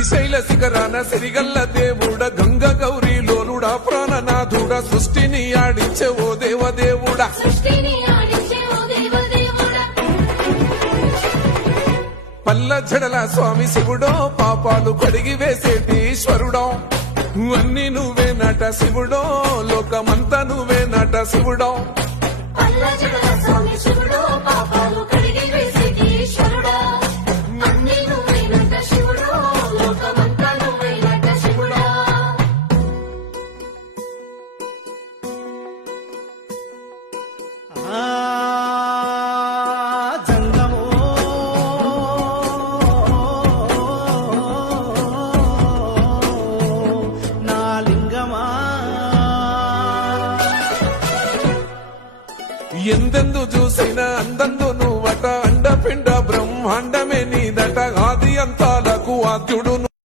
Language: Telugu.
శ్రీశైల శిఖరాన సిరిగల్ల దేవుడ గంగ గౌరీ లోలుడా ప్రాణనాథుడ సృష్టిని ఆడించే ఓ దేవదేవుడా పల్ల జడల స్వామి శివుడో పాపాలు కడిగి వేసేటి ఈశ్వరుడో అన్ని నువ్వే నట శివుడో లోకమంతా నువ్వే నట శివుడో పల్ల జడల స్వామి శివుడో పాపాలు